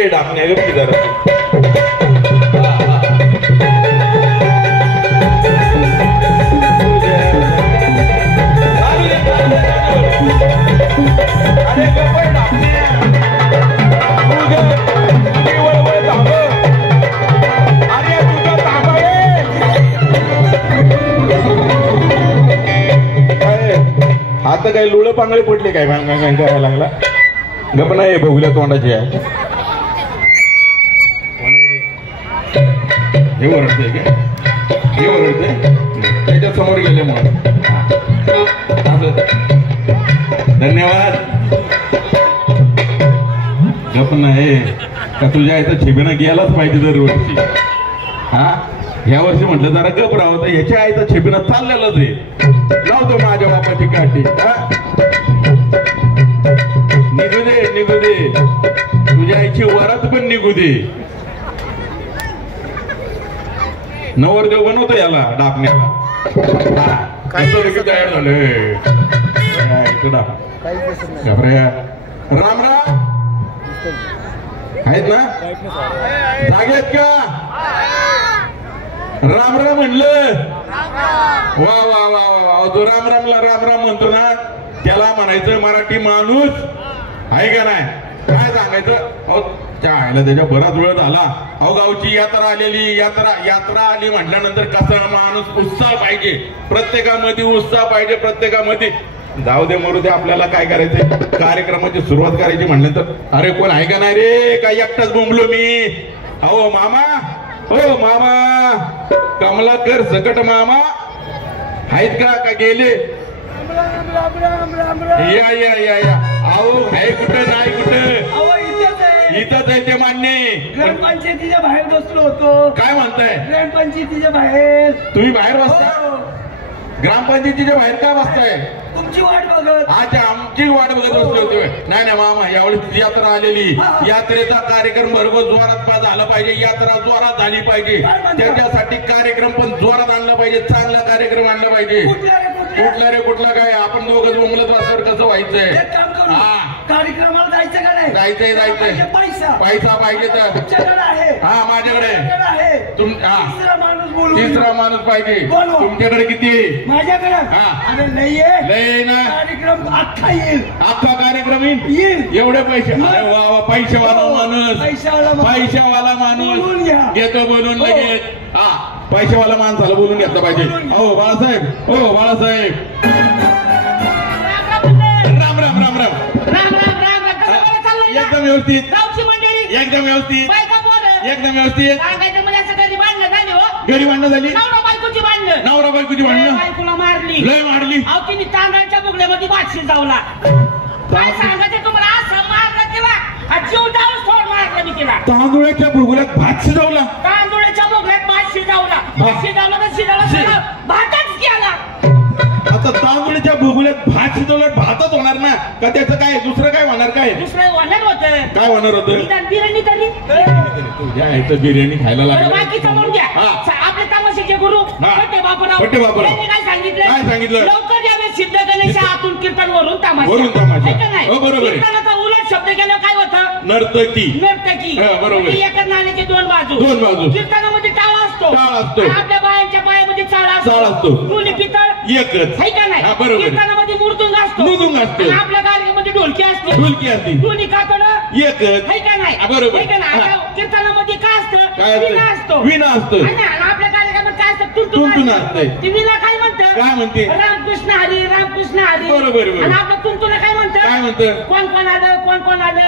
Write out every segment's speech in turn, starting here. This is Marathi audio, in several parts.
ए डाकण्या गे की जरा अरे गप्पा डाकण्या आता काय लुळ पांगळे पडले काय करायला लागला गप नाही बघूल्या तोंडाची आहे हे ओरडते काय हे ओरडते त्याच्या समोर गेले म्हणून धन्यवाद गप नाही का तुझ्या इथं छेबीनं गेलाच पाहिजे दरवर्षी हा ह्या वर्षी म्हटलं जरा गप राहत ह्याच्या आईचा छेबीनं चाललेलंच आहे लावतो माझ्या बापाची काठी निघू दे निघू दे तुझ्या आईची वरात पण निघू दे नवरदेव बनवतो याला डाकण्याला तयार झालं राम राम आहेत ना जागेत का राम राम म्हणलं वा वा वा वा जो राम रामला राम राम म्हणतो ना त्याला म्हणायचं मराठी माणूस आहे का नाही काय सांगायचं अहो चायला त्याच्या बराच वेळ झाला अहो गावची यात्रा आलेली यात्रा आली म्हटल्यानंतर कसा माणूस उत्साह पाहिजे प्रत्येकामध्ये उत्साह पाहिजे प्रत्येकामध्ये जाऊ दे मरू दे आपल्याला काय करायचंय कार्यक्रमाची सुरुवात करायची म्हटल्यानंतर अरे कोण आहे का नाही रे काय एकटाच बोंबलो मी अहो मामा हो मामा कमलाकर सकट मामा आहेत का गेले या या या या अहो आहे कुठं नाही कुठं इथंच आहे ते मान्य ग्रामपंचायतीच्या बाहेर बसलो होतो काय म्हणताय ग्रामपंचायतीच्या बाहेर तुम्ही बाहेर बसता ग्रामपंचायतीच्या बाहेर का बसताय तुमची वाट बघत अच्छा आमची वाट बघत बसली होती नाही नाही मामा यावेळेस यात्रा आलेली यात्रेचा कार्यक्रम बरोबर जोरात झाला पाहिजे यात्रा जोरात झाली पाहिजे त्याच्यासाठी कार्यक्रम पण जोरात आणला पाहिजे चांगला कार्यक्रम आणला पाहिजे कुठला रे कुठला काय आपण दोघं बोंबलत असल्यावर कसं व्हायचंय कार्यक्रमाला जायचं का नाही जायचंय पैसा पाहिजे तर हा माझ्याकडे तिसरा माणूस पाहिजे तुमच्याकडे किती माझ्याकडे अरे नाहीये ना कार्यक्रम अख्खा येईल अख्खा कार्यक्रम येईल एवढे पैसे वा पैशावाला माणूस पैशावाला माणूस घेतो बोलून लगेच हा पैशावाला माणसाला बोलून घेतलं पाहिजे हो बाळासाहेब हो बाळासाहेब राम राम राम राम एकदम व्यवस्थित एकदम व्यवस्थित एकदम व्यवस्थित घरी भांडणं झाली नवरा बायकोची भांडणं बायकोला मारली लय मारली अहो तिने तांदळाच्या बुगड्यामध्ये भात शिजवला काय सांगायचं तुम्हाला असं मारलं तिला जीव जाऊन सोड मारलं मी तिला तांदूळाच्या भुगुल्यात भात शिजवला तांदूळाच्या बुगड्यात भात शिजवला भातच केला आता तांदूळाच्या भुगुल्यात भात शिजवल्यात भातच होणार ना का त्याचं काय दुसरं काय होणार काय दुसरं होणार होतं काय होणार होतं बिर्याणी तरी तुझ्या इथं बिर्याणी खायला लागली बाकीचं म्हणून घ्या आपले तमाशाचे गुरु पट्टे बापराव काय सांगितलं लवकर यावे सिद्ध गणेश आतून कीर्तन वरून तमाशा बरोबर कीर्तनाचा उलट शब्द केला काय होतं नर्तकी बरोबर एका नाण्याचे दोन बाजू कीर्तनामध्ये टाळ असतो आपल्या बायांच्या पायामध्ये चाळ असतो दोन्ही पितळ एकच का नाही कीर्तनामध्ये मृदुंग असतो आपल्या गाडीमध्ये ढोलकी असते दोन्ही कातड एकच का नाही बरोबर कीर्तनामध्ये काय असतं विना असतो आपल्या कार्यक्रमात काय असतं तुंतुन असते ती विना काय म्हणते रामकृष्ण हरी बरोबर आणि आपलं तुंतुन काय म्हणतं कोण आलं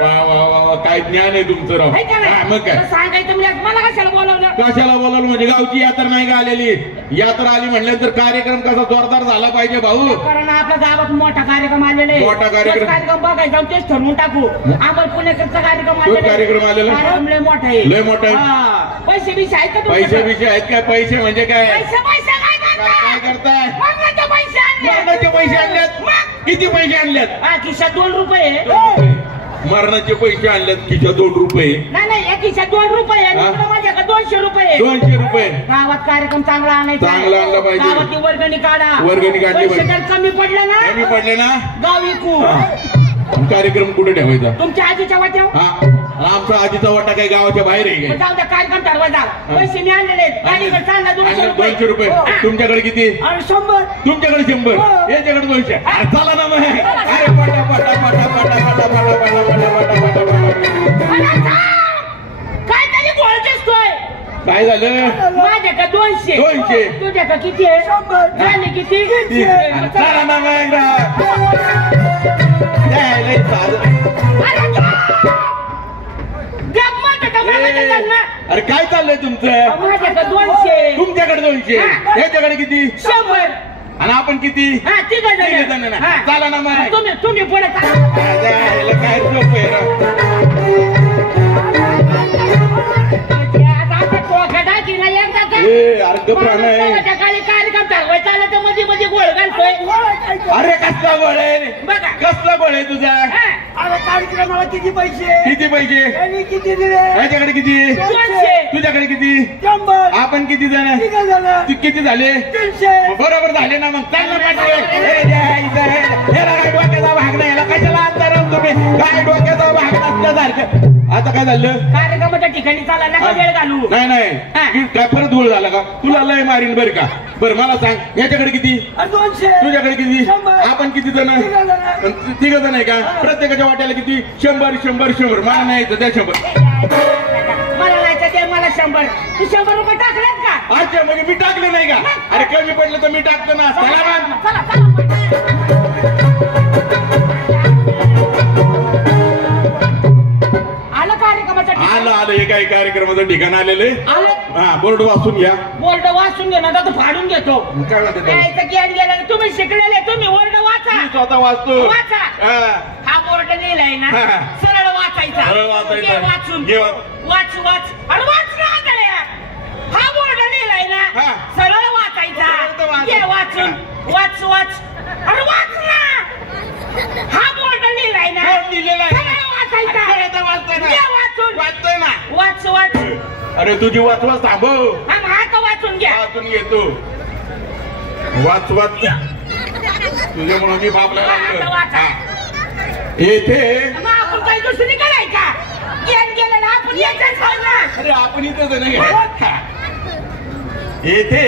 वा वा वा काय ज्ञान आहे तुमचं राव मग काय सांगायचं म्हणजे मला कशाला बोलवलं म्हणजे गावची यात्रा नाही का आलेली यात्रा आली म्हटल्यानंतर कार्यक्रम कसा जोरदार झाला पाहिजे भाऊ कारण आपल्या गावात मोठा कार्यक्रम आलेला आहे मोठा कार्यक्रम बघायचा तेच ठरवून टाकू आपण पुण्याकडचा कार्यक्रम आलेला मोठा आहे पैसे बिशे आहेत का पैसे आहेत काय पैसे म्हणजे काय काय करताय पैसे आणल्यात किती पैसे आणल्यात खिशात 2 रुपये मरणाचे पैसे आणल्यात खिशात 2 रुपये नाही या खिशात 2 रुपये माझ्याकडे 200 रुपये गावात कार्यक्रम चांगला आणायचा आणला पाहिजे गावात वर्गणी काढा काढली कमी पडले ना गाव विकू कार्यक्रम कुठे ठेवायचा? तुमच्या आजीच्या वाट्यावर. हा, आमचा आजीचा वाटा काही गावाच्या बाहेर आहे काय? जाऊ द्या, कार्यक्रम ठरवा जा. पैसे मी आणलेले गाडीवर चालला 200 रुपये. तुमच्याकडे किती? 100. तुमच्याकडे 100. याच्याकडे 200. चला ना मग. अरे पटा पटा पटा पटा पटा पटा पटा पटा पटा. काय तरी बोलतेसतोय? काय झालं? माझ्याकडे 200. 200. तुझ्याकडे किती आहे? 100. झाले किती? चला ना मग. अरे काय चाललंय तुमचं? माझ्याकडे 200. तुमच्याकडे 200. याच्याकडे किती? 100. आणि आपण किती? तिघ जण. चला ना मग. तुम्ही पुढे काय झोप आहे कार्यक्रम ठरवायचा आला तर मध्ये मध्ये गोळ घालतोय. अरे कसला गोळ आहे? बघा कसला गोळ आहे तुझा? अरे कार्यक्रमाला किती पैसे? किती पैसे? किती दिले? याच्याकडे किती? 200. तुझ्याकडे किती? 100. आपण किती जण? किती झाले? 300. बरोबर झाले ना मग. चाल ना डोक्याचा भाग नाही. याला कशाला अंतर तुम्ही? काय डोक्याचा भाग नसल्यासारखं. आता काय झालं? कार्यक्रमाच्या ठिकाणी चाला नका वेळ घालू. नाही काय परत गोळ झाला का? तुला लय मारीन बरं का? बरं मला सांग, याच्याकडे किती? 200. तुझ्याकडे किती? आपण किती जण? 3 जण आहे का? प्रत्येकाच्या वाट्याला किती? 100. मला नाही त्या 100. मला नाही ते मला 100. तू 100 रुपये टाकलेत का? अच्छा, म्हणजे मी टाकले नाही का? अरे कमी पडलं तर मी टाकतो ना. आलं हे काही कार्यक्रमाचं ठिकाण आलेले. हा, बोर्ड वाचून घ्या. बोर्ड वाचून घे ना, तर फाडून घेतो. काय म्हणते? ज्ञान गेलं तुम्ही शिकलेले, तुम्ही बोर्ड वाचा. स्वतः वाचतो. वाचा. हा बोर्ड लिहिलाय ना, सरळ वाचायचा. वाचून वाच वाच आणि वाच ना गड्या. हा बोर्ड लिहिलाय ना, सरळ वाचायचा. वाचून वाच वाच आणि वाच ना. हा बोर्ड लिहिलाय ना, सरळ वाचायचा. वाचतोय ना. वाच वाच. अरे तुझी वाचवा थांबव. हा वाचून घ्या. वाचून घेतो. वाच वाच. तुझ्यामुळे मी बापला येथे आपण काही दुसरी कराय का? ज्ञान गेलं ना, आपण येतेच ना. अरे आपण इथेच नाही. येथे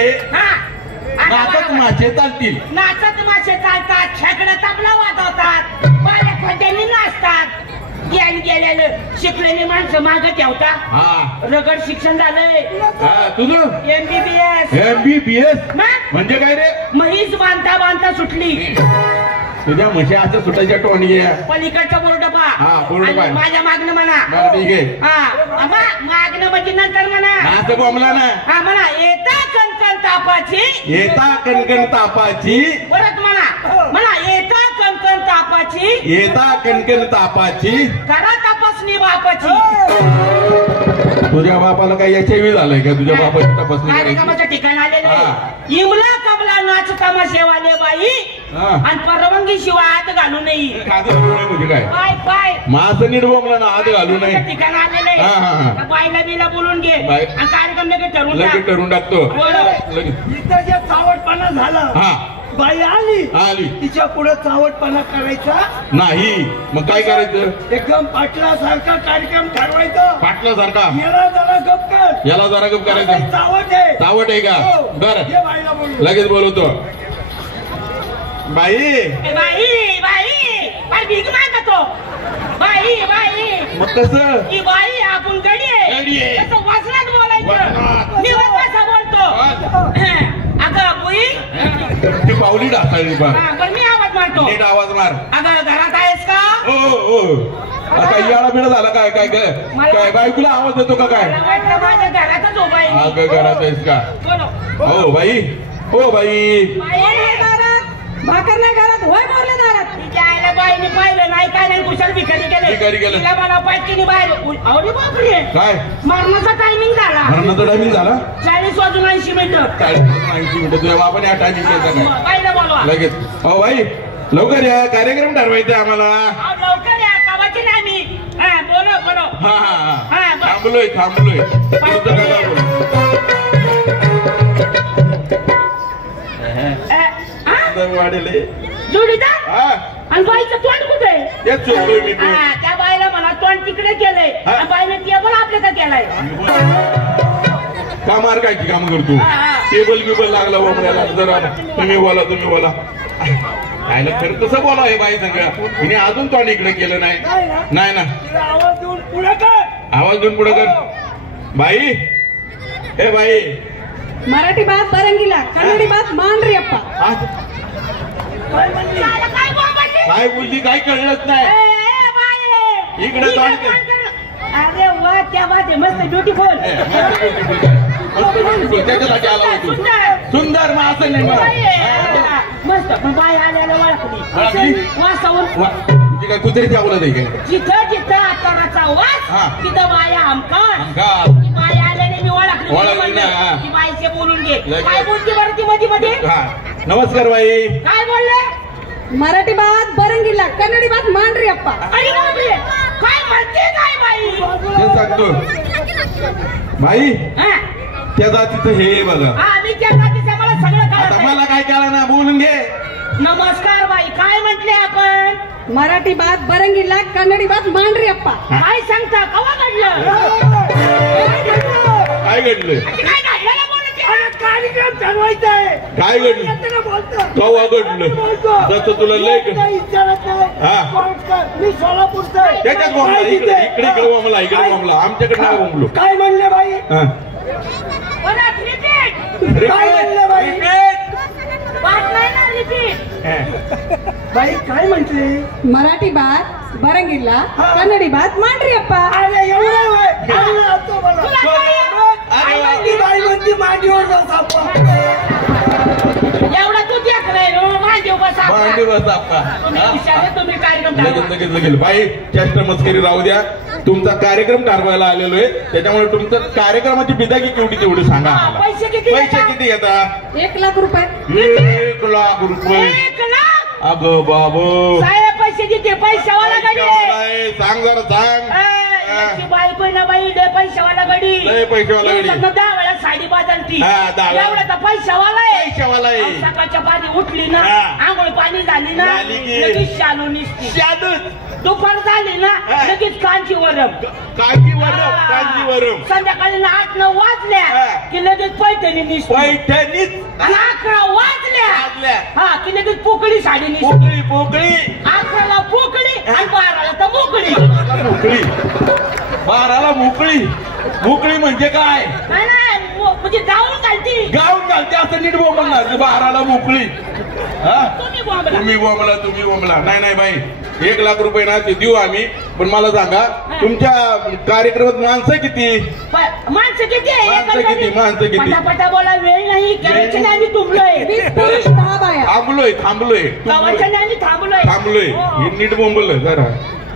नाचत मासे चालतील. नाचत मासे चालतात. छकडे तबला वाजवतात. बाल्या खोट्यांनी नाचतात. ज्ञान गेलेलं शिकलेली माणसं मागे ठेवतात. रगड शिक्षण झालंय तुझं. MBBS. म्हणजे काय रे? म्हैस बांधता बांधता सुटली. तुझ्या म्हशी असं सुटायच्या टोणी आहे. पलीकडचा बोर्ड पहा. माझ्या मागणं म्हणा. ठीक आहे. मागणं म्हणजे नंतर म्हणा. असं बोंबला ना. हा म्हणा. येता कणकण तापाची. येता कणकण तापाची. परत म्हणा. येता कणकण तापाची. येता कणकण तापाची. करा तपासणी बापाची. तुझ्या बापाला काही याच्या झालंय का? तुझ्या बापाची तपासणी कार्यक्रमाच्या ठिकाण आलेले. इमला कमला नाच तमाशेवाले बाई आणि परवानगी शिवाय हात घालू नये. म्हणजे काय? पाय माझं नीट बोंबला ना, हात घालू नये. ठिकाण आलेले. बाईला बिला बोलून घे आणि कार्यक्रम लगेच ठरवून टाकतो. चावटपणा झाला. बाई आली तिच्या पुढे चावटपणा करायचा नाही. मग काय करायचं? एकदम पाटलासारखा कार्यक्रम ठरवायचा. पाटलासारखा. याला जरा गप करायचं. चावट आहे का? बरं, लगेच बोलवतो. बाई भीक मागतो. बाई मग कसं? ही बाई आपण गडी आहे तसं वाचनात बोलायचं. मी कसा बोलतो? अगं बुई ती पावली ढासाळली. पण मी आवाज मारतो. नीट आवाज मार. अगं घरात आहेस का? हो. आता याला बिळा झाला काय? काय काय बायकोला आवाज देतो का काय? माझ्या घरातच उभा आहे. अगं घरात आहेस का? हो बाई. हो बाई. भाकर नाही घरात. होय बोलले दारात. तिच्या आईला बाईने पाहिलं नाही काय नाही. कुशाल भिकारी गेले. तिला मला पायकीने बाहेर. अरे बापरे. काय मरणाचा टायमिंग झाला? 40 वाजून 80 मिनिटं. 80 मिनिटं. तुझ्या बापाने 8 टायमिंग केलं काय? बाईला बोलवा लगेच. हो बाई लवकर या. कार्यक्रम ठरवायचा आम्हाला. लवकर या. कावाची नाही मी. बोलो. हा थांबलोय. वाढले जोडीदार. आणि बाईचं तोंड कुठे आहे? तेच चोरलोय मी पण. हा, त्या बाईला म्हणा तोंड तिकडे केलंय आणि बाईने टेबल आपल्या का केलाय? का मार काय काम करतो? टेबल बिबल लागला बोलायला जरा तुम्ही बोला आयला खरं कसं बोला हे बाई संग हिने अजून तोंड इकडे केलं नाही ना आवाज देऊन पुढे कर. आवाज देऊन पुढे कर बाई हे बाई मराठी बात बरंगीला कन्नडी बात मांडरी अप्पा काय म्हणली? काय बोंबाची? काय बोलती काय कळलंच नाही ए, बाई! इकडे तोंड कर. अरे वा त्या बात आहे मस्त ब्युटिफुल त्याच्यासाठी आला होतो सुंदर मग असं नाही म्हणा. मस्त पण बाई आल्याला ओळखली ओळखली? वासावून तुझी काय कुत्रीची आवडत आहे काय जिथं जिथं आकाराचा हा. वास तिथं बाया हमकार हमकार. ती बाई आल्याने मी ओळखली ओळखली ना, हा. ती बाईचे बोलून घे लगेच. काय बोलते बरं ती मध्ये मध्ये हा नमस्कार बाई काय बोलले? मराठी बात बरंगीला कन्नडी बात मांडरी अप्पा अरे बापरे काय म्हणते काय बाई? ते सांगतो बाई हा? त्या जातीचं हे बघा हा मी त्या जातीचं मला सगळं आता कळत मला काय कळलं ना बोलून घे नमस्कार बाई काय म्हटले आपण? मराठी बात बरंगीला कन्नडी बात मांडरी अप्पा काय सांगता कवा घडलं? काय घडलंय काय घडलं बोलते? अरे कार्यक्रम चालवायचा आहे. काय घडलं येतं का बोलतो? कवा घडलं बोलतो. जसं तुला लय येत नाही, विचारत नाही. हा. कोण कर? मी सोलापूरचा आहे. त्याच्यात बोंबला माहिती इकडे आहे. इकडे बोंबला इकडे बोंबला आमच्याकडे नाही बोंबलो काय म्हणले बाई? हा. परत रिपीट काय म्हणले बाई? बात नाही ना रिपीट बाई काय म्हटले? मराठी बात बरंगीला कन्नडी बात मांडरी अप्पा अरे एवढं वय. एवढं असतं मला. तुला काय? आई म्हणती, बाई म्हणती, मांडीवर जाऊ सापा. एवढा तू देख नाही मांडी बसा भांडी बस आपला तुम्ही हुशार आहे, तुम्ही कार्यक्रम लगेच ठरवा. लगेच लगेच बाई चेष्टा मस्करी राहू द्या तुमचा कार्यक्रम ठरवायला आलेलो आहे त्याच्यामुळे तुमचं कार्यक्रमाची बिदागी केवढी तेवढी सांगा हा, आम्हाला. पैसे किती पैसे देता? किती येतात 1,00,000 रुपये 1,00,000 रुपये 1,00,000 अगं बाबू साहेब पैसे किती पैशावाला गडी आहे. सांग जरा सांग याची बायको आहे ना बाई लय पैशावाला गडी लय पैशावाला गडी. दिवसातनं 10 वेळा साडी बदलती हा, 10 वेळा. एवढा तर पैशावाला आहे. पैशावाला आहे. अहो, सकाळच्या पाणी उठली ना हा. आंघोळ पाणी झाली ना झाली की. लगेच शालू निसती शादूत दुपार झाली ना हा. लगेच कांचीवरम कांजीवरम संध्याकाळी 8-9 वाजल्या हा. की लगेच पैठणी निसती पैठणीच आणि 11 वाजल्या वाजल्या. हा की लगेच पोकळी साडी निसती पोकळी पोकळी 11ला पोकळी आणि 12ला तर मोकळी मोकळी 12ला मोकळी मोकळी म्हणजे काय नाही नाही म्हणजे जाऊन घालती गाऊन घालते असं नीट बोंबलणार 12ला मोकळी हा तुम्ही बोंबला. तुम्ही बोंबला नाही नाही बाई 1,00,000 रुपये ना ते देऊ आम्ही पण मला सांगा तुमच्या कार्यक्रमात माणसं किती माणसं किती आहे? माणसं किती? पटापटा बोला वेळ नाही केव्हाच्या नाही आम्ही तुंबलोय 20 पुरुष 10 बाया थांबलोय गावाच्या नाही आम्ही थांबलोय हो. हे नीट बोंबल जरा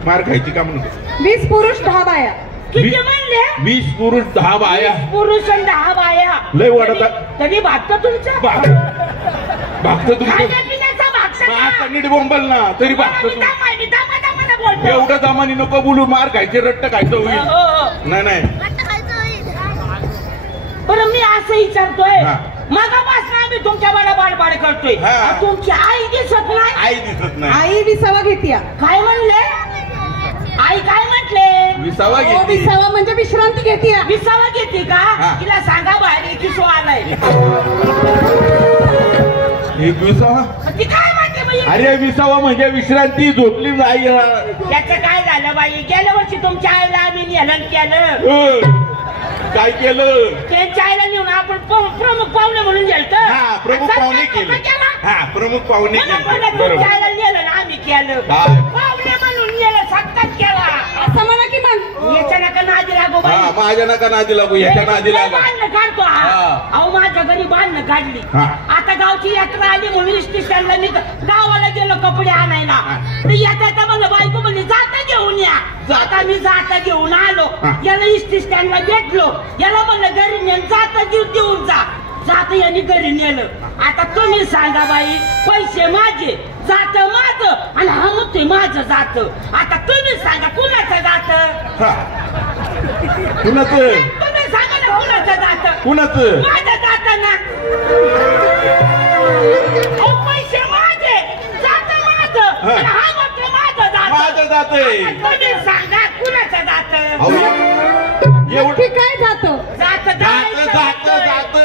मार खायची काम नको 20 पुरुष 10 बाया किती म्हणले 20 पुरुष 10 बाया पुरुष आणि 10 बाया लय वाटत तरी भागतं तुमचं भागतं तुमचं खाण्यापिण्याचा भागतं आता का? नीट बोंबल ना तरी भागतं मी तुमचं दामाने बोलतो एवढं दामानी नको बोलू मार खायचे रट्ट खायचं होईल हो, हो. नाही बरं मी असं विचारतोय हा. मगापासून आम्ही तुमच्या बडा बाडबाड करतोय हा. आणि तुमची आई दिसत नाही आई दिसत नाही आई विसावा घेतीया काय म्हणले आई काय म्हटले विसावा घेतली विसावा म्हणजे विश्रांती घेतीया विसावा घेते का हा. तिला सांगा बाहेर किसो आलाय एक विसावा ती काय म्हणते बाई? अरे विसावा म्हणजे विश्रांती झोपली नाही त्याचं काय झालं बाई गेल्या वर्षी तुमच्या आईला आम्ही नेलन केलं काय केलं त्यांच्या आईला नेऊन आपण प्रमुख पाहुणे म्हणून गेलत हा प्रमुख पाहुणे केलं हा प्रमुख पाहुणे केलं तुमच्या बरोबर आईला नेलं ना आम्ही केलं काय? पाहुणे म्हणून नेलं सत्ताच केला असं म्हणा की मग याच्या नका नादी लागो बाई हा माझ्या नका नादी लागू याच्या नादी लागू बांधणं काढतो हा. हा. अहो माझ्या घरी बांधणं काढली हा. आता गावची यात्रा आली म्हणून इष्टी स्टँडला मी गावाला गेलो कपडे आणायला तर येता म्हणलं बायको म्हणली जाता घेऊन या जाता मी जाता घेऊन आलो हा. याला इष्टी स्टँडला भेटलो याला म्हणलं घरी नेऊन जाता देऊन जा जात यांनी घरी नेलं आता तुम्ही सांगा बाई पैसे माझे जात माझं आणि हा म्हणतोय माझं जात आता तुम्ही सांगा कुणाचं जात कुणाच तुम्ही सांगा ना कुणाचं जात कुणाच माझं जात ना अहो, पैसे माझे जात माझं आणि हा जात तुम्ही सांगा कुणाचं जात नक्की काय जातं जात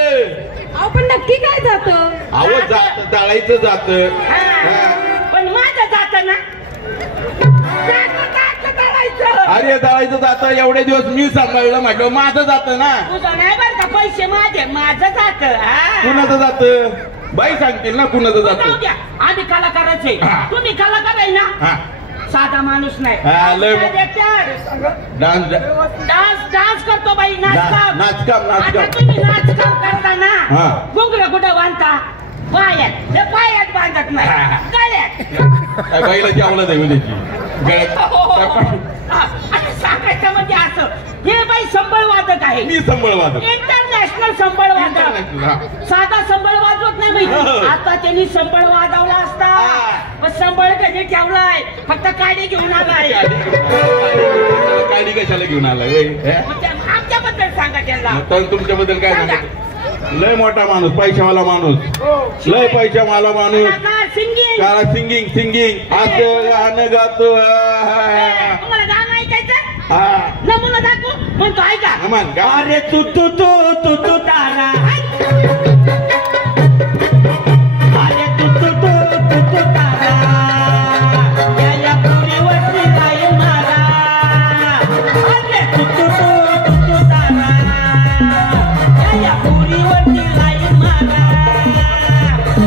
अहो पण नक्की काय जातं अहो जात जाळायचं जात पण माझं जात ना अरे जाळायचं जात एवढे दिवस मी सांभाळलं म्हटलं माझं जात ना तुझं नाही बरं का पैसे माझे माझं जात कुणाचं जात बाई सांगतील ना कुणाचं जात आम्ही कलाकारच आहे हा. तुम्ही कलाकार आहे ना साधा माणूस नाही हा, लय- डान्स डान्स करतो बाई नाचकाम नाचकाम आता नाचकाम तुम्ही नाचकाम करताना हा. घुंगरं कुठं बांधता पायात हे पायात बांधत नाही हा. गळ्यात त्या बाईला जेवलं देऊ त्याची आणि सांगायचं म्हणजे असं हे बाई संबळ वादक आहे मी संबळ वाजत इंटरनॅशनल संबळ वादक साधा संबळ वाजवत नाही बाई हो. आता त्यांनी संबळ वाजवला असता हा. पण संबळ कधी ठेवलाय फक्त काडी घेऊन आलाय गाडी कशाला घेऊन आलाय मग आमच्याबद्दल सांगा त्यांना तर तुमच्याबद्दल काय सांगायचं लय मोठा माणूस पैशावाला माणूस लय पैशावाला माणूस सिंगिंग काला सिंगिंग सिंगिंग असं गाणं गातो तुम्हाला गाणं ऐकायचं हा नमुना दाखवू म्हणतो ऐका म्हण गा अरे तू तू तू तू तू तारा अरे तू तू तू तू तू तारा या पुरीवरती काय मारा अरे तू तू तू तू तू तारा या पुरीवरती काय मारा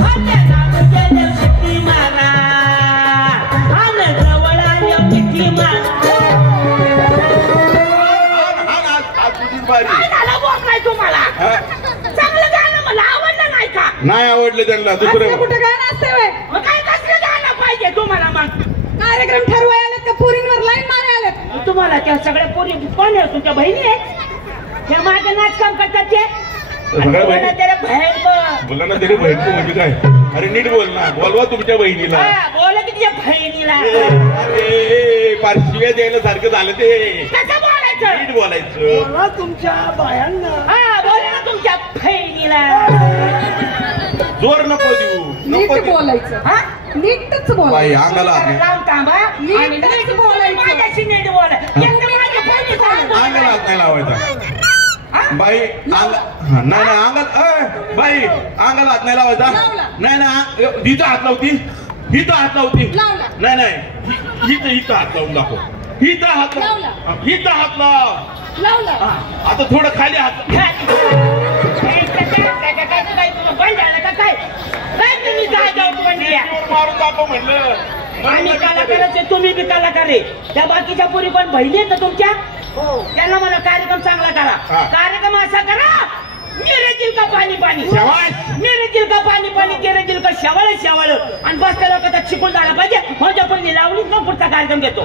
अरे नाम गेले शक्ती मारा आणि जवळ आल्या मिठी मारा काय झालं बोल नाही तुम्हाला चांगलं गाणं मला आवडलं नाही का नाही आवडलं त्यांना असलं दुसरं कुठं गाणं असते व्हय? मग काय कसलं गाणं पाहिजे तुम्हाला मग कार्यक्रम ठरवाय आलेत का पुरींवर लाईन मारे आलेत तुम्हाला त्या सगळ्या पोरी कोण आहे तुमच्या बहिणी आहे त्या माझं नाचकाम करतात ते सगळ्या बहिणी? त्याला बाहेर बोला ना तरी बहीण म्हणजे काय अरे नीट बोल ना बोलवा तुमच्या बहिणीला बोला की तुझ्या बहिणीला अरे पारशिव्या द्यायला सारखं झालं ते कसं बोलायचं नीट बोलायचं बोला तुमच्या बायांना हा बोला ना तुमच्या बहिणीला जोर नको देऊ नीट नको देऊ बोलायचं हा नीटच बाई बोलायचं अंगाला हात नाही. लांब थांबा नीट आणि नीट बोलायचं. माझ्याशी नीट बोला एकदा माझ्या बहिणीचा अंगाला हात नाही लावायचा बाई नाही नाही अंगात बाई अंगाला हात नाही लावायचा लावला. नाही हिथं हात लावती हिथं हात लावती लावला. नाही हिथं हात लावून दाखव हिथं हात लाव लावला. हिथं हात लाव लावला आता थोडं खाली हात मारून दाखव म्हणलं आम्ही कलाकाराचे तुम्ही बी कलाकार आहे त्या बाकीच्या पुरी पण बहिणी आहेत ना तुमच्या त्यांना मला कार्यक्रम चांगला करा हा. कार्यक्रम असा करा मेरे दिल का पाणी पाणी शाबास. मेरे दिल का पाणी पाणी तेरे दिल का शेवाळ शेवाळ आणि बसल्या लोकांचा चिकून झाला पाहिजे माझ्या पण लावलीच ना पुढचा कार्यक्रम घेतो